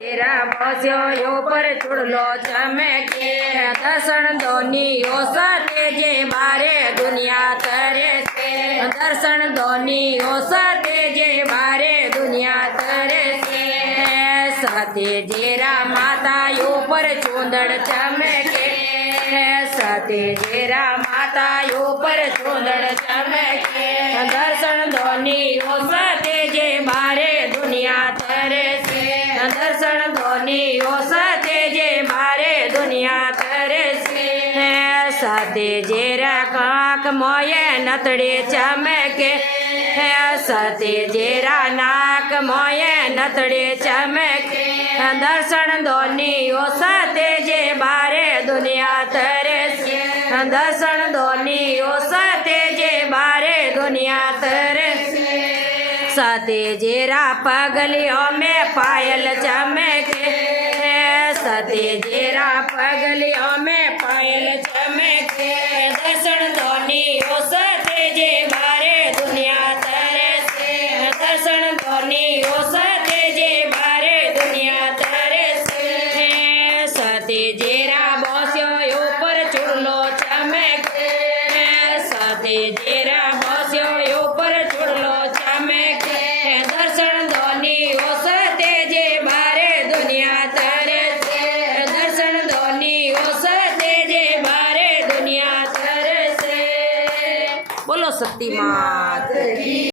तेरा बस्यो पर चुड़लो चमके दर्शन दोनियो सते जे बारे दुनिया तरे से दर्शन दोनियो सते जे बारे दुनिया तरे से सते जेरा माता पर चूंदड़ चमके सते जेरा माता पर चूंदड़ चमके दर्शन दोनियो सते जे बारे दुनिया तरे से दर्शन दोनियो सते जे बारे दुनिया तरे से सते जेरा कांक मोये नतड़े चमके सते जेरा नाक मोये नतड़े चमके दर्शन दोनियो सते जे बारे दुनिया तरे से दर्शन दोनियो सते जे बारे दुनिया तरे सते जेरा पगलियों में पायल चमके सते जेरा पगलियों में पायल चमके दर्शन दोनियो सते जे बारे दुनिया तरे से दर्शन दोनियो सते जे बारे दुनिया तरे से सते जेरा बस्यो पर चुड़लो चमके सते जेरा बस्यो पर चुड़लो चमके दर्शन दोनियो सते जे बारे दुनिया तरे से दर्शन दोनियो सते जे बारे दुनिया तरे से। बोलो शक्ति माँ।